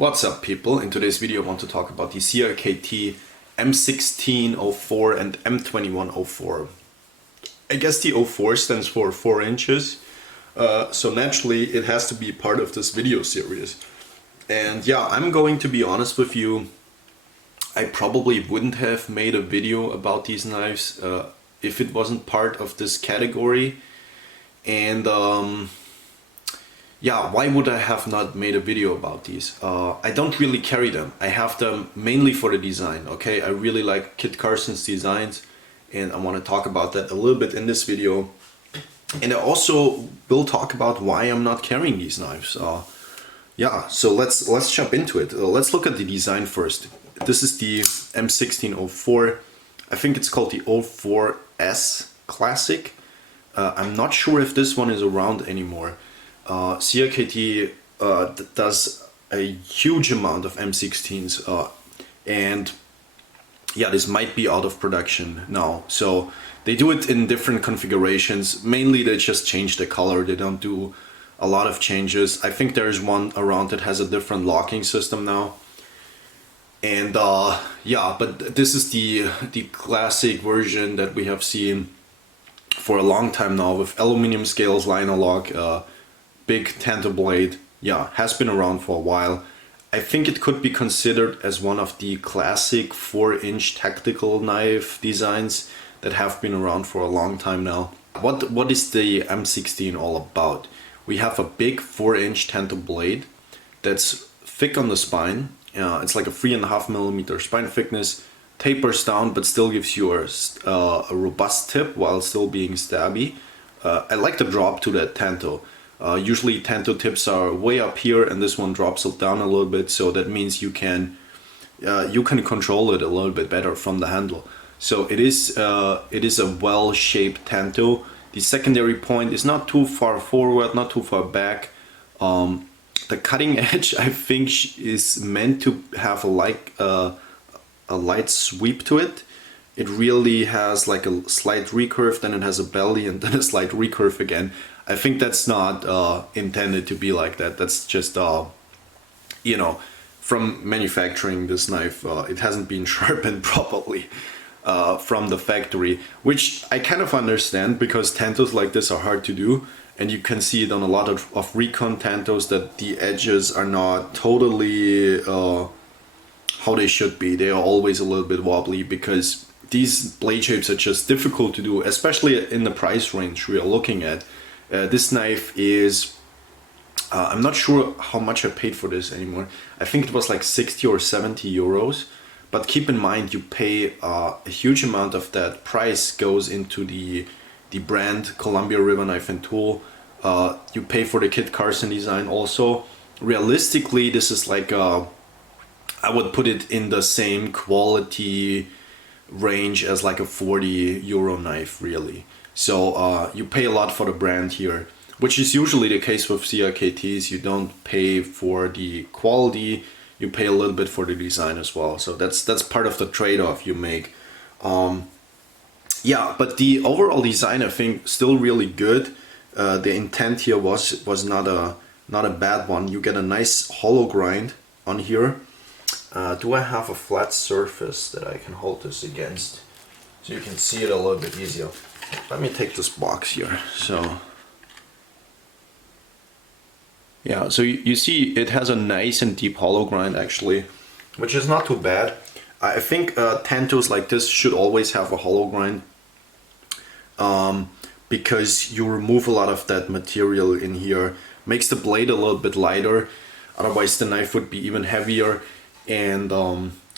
What's up people? In today's video I want to talk about the CRKT M16 04 and M21 04. I guess the 04 stands for 4 inches, so naturally it has to be part of this video series. And yeah, I'm going to be honest with you, I probably wouldn't have made a video about these knives if it wasn't part of this category. And yeah, why would I have not made a video about these? I don't really carry them. I have them mainly for the design, okay? I really like Kit Carson's designs and I want to talk about that a little bit in this video. And I also will talk about why I'm not carrying these knives. Yeah, so let's jump into it. Let's look at the design first. This is the M1604. I think it's called the 04S Classic. I'm not sure if this one is around anymore. CRKT does a huge amount of M16s and yeah, this might be out of production now. So they do it in different configurations. Mainly they just change the color. They don't do a lot of changes. I think there is one around that has a different locking system now. And yeah, but this is the classic version that we have seen for a long time now with aluminum scales, liner lock, big tanto blade. Yeah, has been around for a while. I think it could be considered as one of the classic 4-inch tactical knife designs that have been around for a long time now. What is the M16 all about? We have a big 4-inch tanto blade that's thick on the spine. It's like a 3.5mm spine thickness, tapers down but still gives you a robust tip while still being stabby. I like the drop to that tanto. Usually tanto tips are way up here and this one drops it down a little bit, so that means you can control it a little bit better from the handle. So it is a well-shaped tanto. The secondary point is not too far forward, not too far back. The cutting edge I think is meant to have a light sweep to it. It really has like a slight recurve, then it has a belly and then a slight recurve again. I think that's not intended to be like that. That's just, you know, from manufacturing this knife, it hasn't been sharpened properly from the factory, which I kind of understand because tantos like this are hard to do. And you can see it on a lot of recon tantos that the edges are not totally how they should be. They are always a little bit wobbly because these blade shapes are just difficult to do, especially in the price range we are looking at. This knife is, I'm not sure how much I paid for this anymore. I think it was like 60 or 70 euros. But keep in mind, you pay a huge amount of that price goes into the brand Columbia River Knife and Tool. You pay for the Kit Carson design also. Realistically, this is like I would put it in the same quality range as like a 40 euro knife, really. So you pay a lot for the brand here, which is usually the case with CRKTs. You don't pay for the quality, you pay a little bit for the design as well. So that's part of the trade-off you make. Yeah, but the overall design I think still really good. The intent here was not a bad one. You get a nice hollow grind on here. Do I have a flat surface that I can hold this against so you can see it a little bit easier? Let me take this box here. So yeah, so you see it has a nice and deep hollow grind actually, which is not too bad. I think tantos like this should always have a hollow grind because you remove a lot of that material in here, makes the blade a little bit lighter, otherwise the knife would be even heavier, and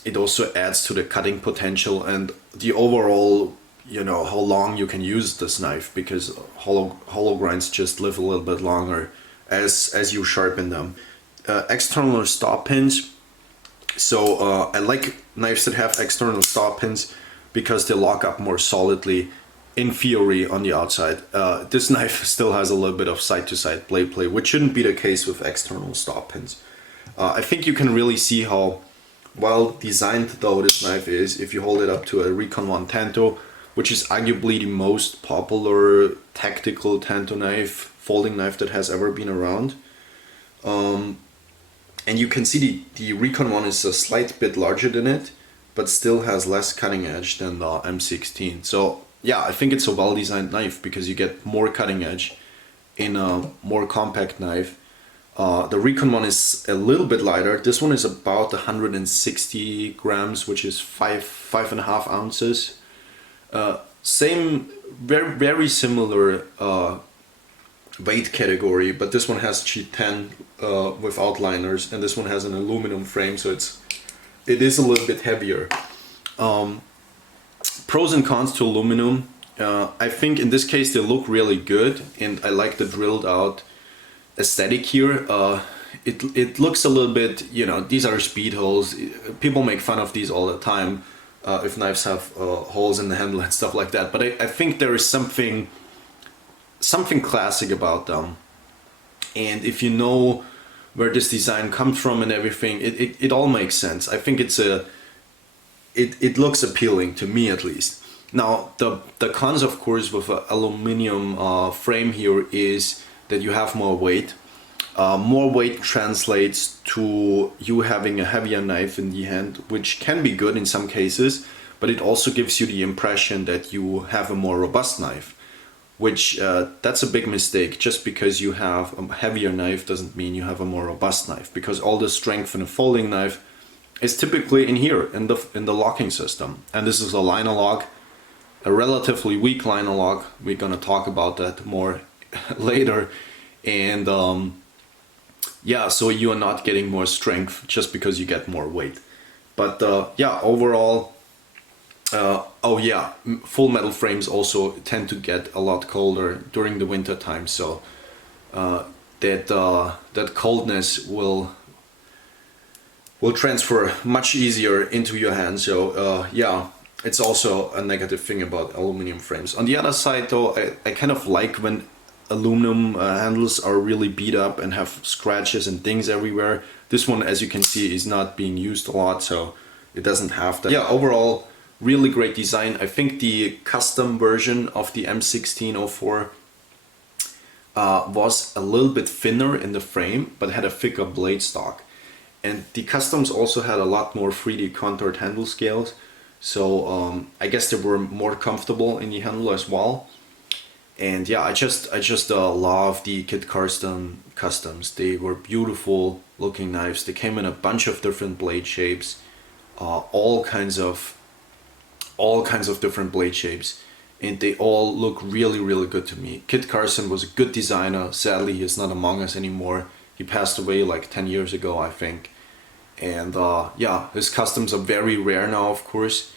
it also adds to the cutting potential and the overall, you know, how long you can use this knife, because hollow grinds just live a little bit longer as you sharpen them. External stop pins. So I like knives that have external stop pins because they lock up more solidly in theory on the outside. This knife still has a little bit of side-to-side blade play, which shouldn't be the case with external stop pins. I think you can really see how well designed though this knife is if you hold it up to a Recon 1 Tanto, which is arguably the most popular tactical tanto knife, folding knife that has ever been around. And you can see the Recon one is a slight bit larger than it, but still has less cutting edge than the M16. So yeah, I think it's a well-designed knife because you get more cutting edge in a more compact knife. The Recon one is a little bit lighter. This one is about 160 grams, which is 5.5 ounces. Same, very similar weight category, but this one has G10 with outliners, and this one has an aluminum frame, so it is a little bit heavier. Pros and cons to aluminum. I think in this case they look really good, and I like the drilled out aesthetic here. It looks a little bit, you know, these are speed holes. People make fun of these all the time if knives have holes in the handle and stuff like that, but I think there is something classic about them. And if you know where this design comes from and everything, it all makes sense. I think it looks appealing to me, at least. Now the cons, of course, with an aluminum frame here is that you have more weight. More weight translates to you having a heavier knife in the hand, which can be good in some cases, but it also gives you the impression that you have a more robust knife, which that's a big mistake. Just because you have a heavier knife doesn't mean you have a more robust knife, because all the strength in a folding knife is typically in here, in the locking system. And this is a liner lock, a relatively weak liner lock. We're gonna talk about that more later. And yeah, so you are not getting more strength just because you get more weight. But yeah, overall, oh yeah, full metal frames also tend to get a lot colder during the winter time, so that coldness will transfer much easier into your hand. So yeah, it's also a negative thing about aluminum frames. On the other side though, I kind of like when aluminum handles are really beat up and have scratches and dings everywhere. This one, as you can see, is not being used a lot, so it doesn't have that. Yeah, overall, really great design. I think the custom version of the M1604 was a little bit thinner in the frame, but had a thicker blade stock. And the customs also had a lot more 3D contoured handle scales, so I guess they were more comfortable in the handle as well. And yeah, I just love the Kit Carson customs. They were beautiful looking knives. They came in a bunch of different blade shapes, all kinds of different blade shapes, and they all look really good to me. Kit Carson was a good designer. Sadly, he is not among us anymore. He passed away like 10 years ago, I think. And yeah, his customs are very rare now, of course.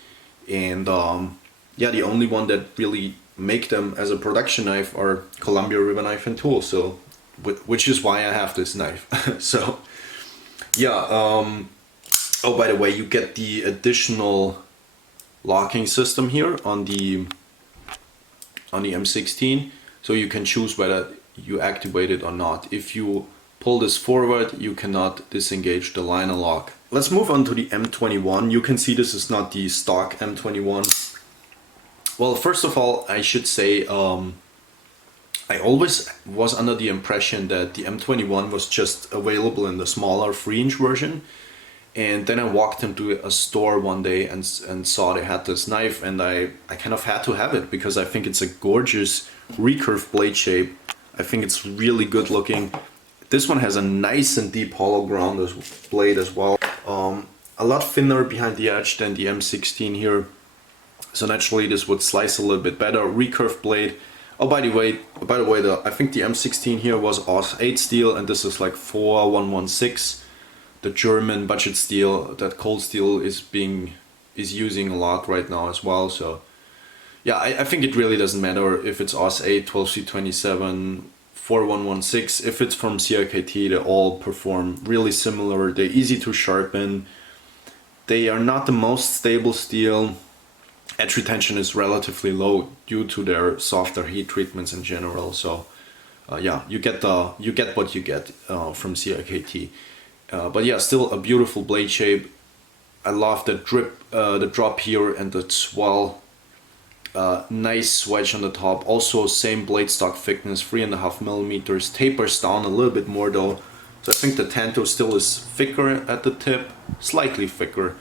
And yeah, the only one that really make them as a production knife are Columbia River Knife and Tool, so which is why I have this knife. So yeah, oh, by the way, you get the additional locking system here on the M16, so you can choose whether you activate it or not. If you pull this forward, you cannot disengage the liner lock. Let's move on to the M21. You can see this is not the stock M21. Well, first of all, I should say I always was under the impression that the M21 was just available in the smaller 3-inch version. And then I walked into a store one day and saw they had this knife, and I kind of had to have it because I think it's a gorgeous recurve blade shape. I think it's really good looking. This one has a nice and deep hollow ground blade as well. A lot thinner behind the edge than the M16 here. So naturally this would slice a little bit better. Recurve blade. Oh, by the way, I think the M16 here was Aus 8 steel, and this is like 4116. The German budget steel that Cold Steel is using a lot right now as well. So yeah, I think it really doesn't matter if it's Aus 8, 12C27, 4116. If it's from CRKT, they all perform really similar. They're easy to sharpen. They are not the most stable steel. Edge retention is relatively low due to their softer heat treatments in general. So yeah, you get what you get from CRKT. But yeah, still a beautiful blade shape. I love the drop here and the swell. Nice swedge on the top. Also same blade stock thickness, 3.5 millimeters. Tapers down a little bit more though, So I think the Tanto still is thicker at the tip, slightly thicker.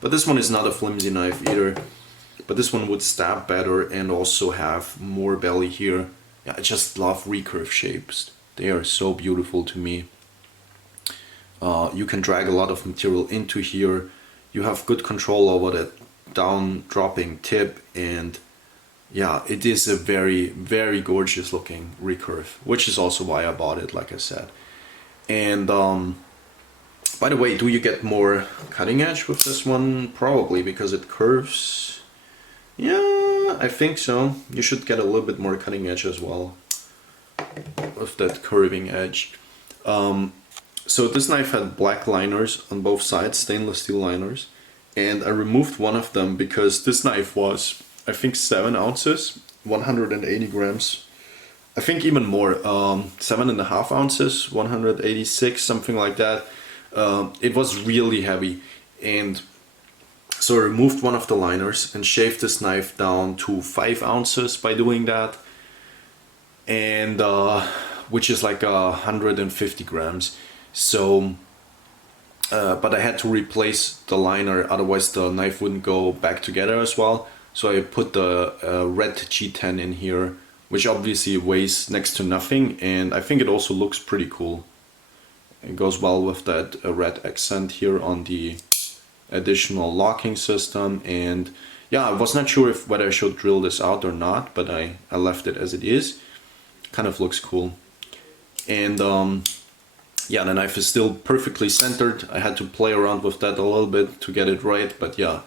But this one is not a flimsy knife either. But this one would stab better and also have more belly here. Yeah, I just love recurve shapes. They are so beautiful to me. You can drag a lot of material into here. You have good control over that down dropping tip, and yeah, it is a very, very gorgeous looking recurve, which is also why I bought it, like I said. And by the way, do you get more cutting edge with this one? Probably, because it curves. Yeah, I think so. You should get a little bit more cutting edge as well with that curving edge. So this knife had black liners on both sides, stainless steel liners, and I removed one of them because this knife was, I think, 7 ounces, 180 grams. I think even more, 7.5 ounces, 186, something like that. It was really heavy, and so I removed one of the liners and shaved this knife down to 5 ounces by doing that, and which is like 150 grams. So, but I had to replace the liner, otherwise the knife wouldn't go back together as well. So I put the red G10 in here, which obviously weighs next to nothing, and I think it also looks pretty cool. It goes well with that red accent here on the additional locking system. And yeah, I was not sure whether I should drill this out or not, but I left it as it is. Kind of looks cool. And yeah, the knife is still perfectly centered. I had to play around with that a little bit to get it right, but yeah.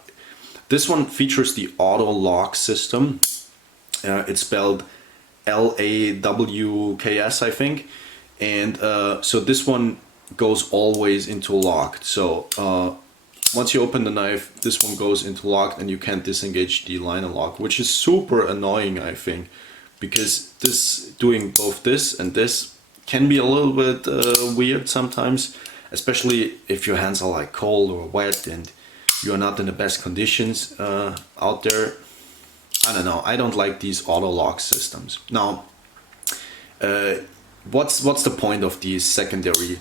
This one features the auto lock system. It's spelled LAWKS, I think. And so this one goes always into locked. So once you open the knife, this one goes into locked and you can't disengage the liner lock, which is super annoying, I think, because doing both this and this can be a little bit weird sometimes, especially if your hands are like cold or wet and you're not in the best conditions out there. I don't know, I don't like these auto lock systems. Now, what's the point of these secondary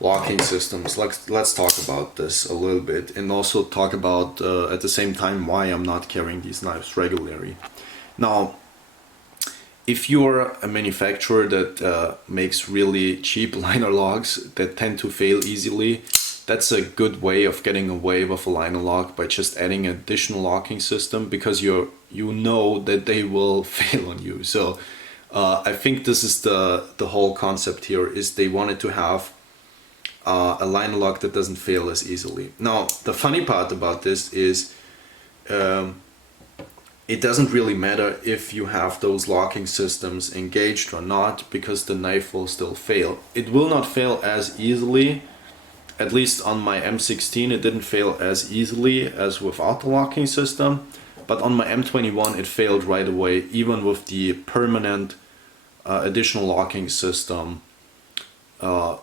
locking systems? Let's talk about this a little bit, and also talk about at the same time why I'm not carrying these knives regularly. Now, if you're a manufacturer that makes really cheap liner locks that tend to fail easily, that's a good way of getting away with a liner lock, by just adding an additional locking system, because you know that they will fail on you. So I think this is the whole concept here, is they wanted to have a liner lock that doesn't fail as easily. Now, the funny part about this is it doesn't really matter if you have those locking systems engaged or not, because the knife will still fail. It will not fail as easily, at least on my M16 it didn't fail as easily as without the locking system, but on my M21 it failed right away, even with the permanent additional locking system. Yeah,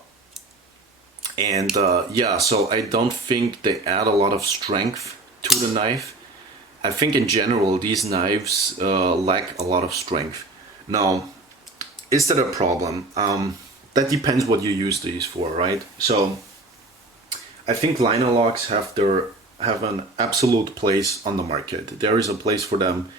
so I don't think they add a lot of strength to the knife. I think in general these knives lack a lot of strength. Now, is that a problem? That depends what you use these for, right? So I think liner locks have an absolute place on the market. There is a place for them,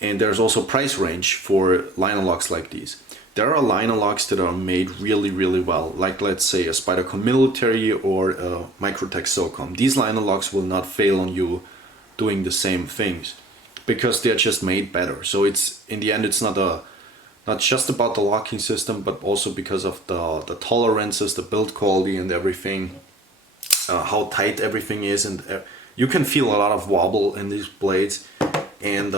and there's also price range for liner locks like these. There are liner locks that are made really, really well, like let's say a Spyderco Military or a Microtech SOCOM. These liner locks will not fail on you doing the same things, because they're just made better. So it's, in the end, it's not just about the locking system, but also because of the tolerances, the build quality and everything, how tight everything is, and you can feel a lot of wobble in these blades, and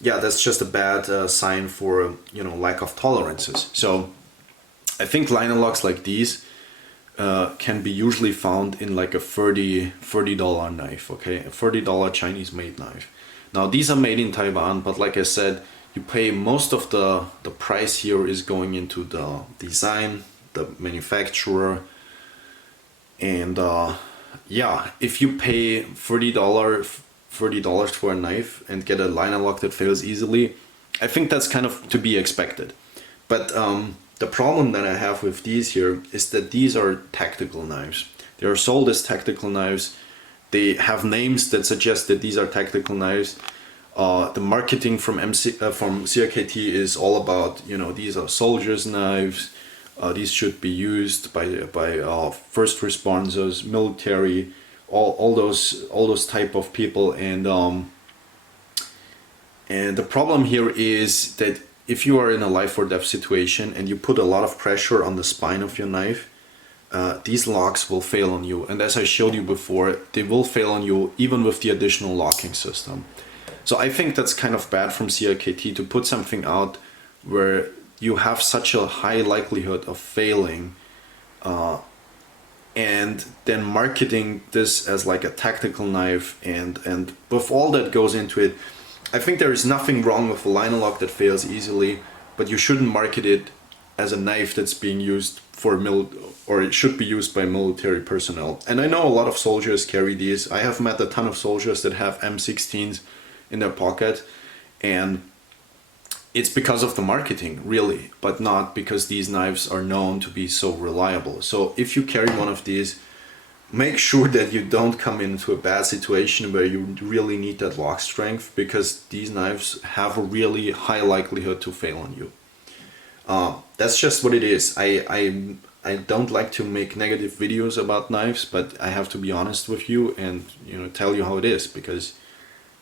yeah, that's just a bad sign for, you know, lack of tolerances. So I think liner locks like these can be usually found in like a $30 knife, okay? A $30 Chinese made knife. Now these are made in Taiwan, but like I said, you pay most of the price here is going into the design, the manufacturer, and yeah, if you pay $30 for a knife and get a liner lock that fails easily, I think that's kind of to be expected. But the problem that I have with these here is that these are tactical knives. They are sold as tactical knives. They have names that suggest that these are tactical knives. The marketing from CRKT is all about, you know, these are soldiers' knives. These should be used by first responders, military, all those type of people. And the problem here is that if you are in a life or death situation and you put a lot of pressure on the spine of your knife, these locks will fail on you. And as I showed you before, they will fail on you even with the additional locking system. So I think that's kind of bad from CRKT to put something out where you have such a high likelihood of failing, and then marketing this as like a tactical knife, and with all that goes into it, I think there is nothing wrong with a liner lock that fails easily, but you shouldn't market it as a knife that's being used for or it should be used by military personnel. And I know a lot of soldiers carry these. I have met a ton of soldiers that have M16s in their pocket, and it's because of the marketing, really, but not because these knives are known to be so reliable. So if you carry one of these, make sure that you don't come into a bad situation where you really need that lock strength, because these knives have a really high likelihood to fail on you. That's just what it is. I don't like to make negative videos about knives, but I have to be honest with you and, you know, tell you how it is, because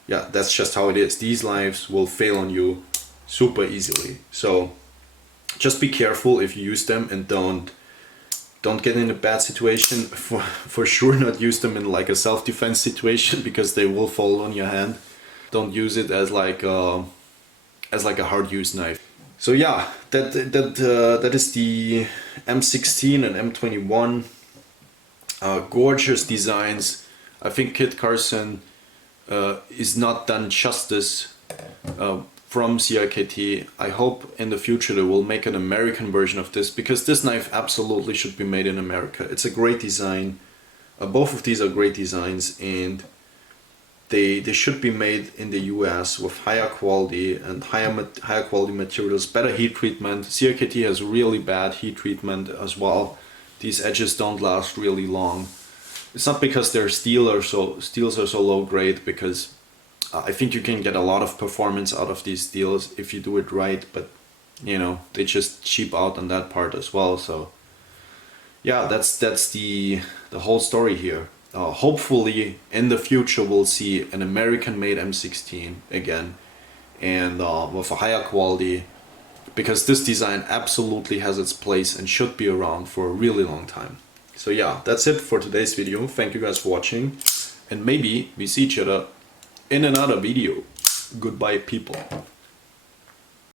yeah, that's just how it is. These knives will fail on you super easily. So just be careful if you use them, and don't get in a bad situation. For sure not use them in like a self-defense situation, because they will fall on your hand. Don't use it as like a hard use knife. So yeah, that is the M16 and M21. Gorgeous designs. I think Kit Carson is not done justice from CRKT. I hope in the future they will make an American version of this, because this knife absolutely should be made in America. It's a great design. Both of these are great designs, and they should be made in the US with higher quality and higher quality materials, better heat treatment. CRKT has really bad heat treatment as well. These edges don't last really long. It's not because their steels are so low grade, because I think you can get a lot of performance out of these steels if you do it right, but you know, they just cheap out on that part as well. So yeah, that's the whole story here. Hopefully in the future we'll see an American made M16 again, and with a higher quality, because this design absolutely has its place and should be around for a really long time. So yeah, that's it for today's video. Thank you guys for watching, and maybe we see each other in another video. Goodbye, people.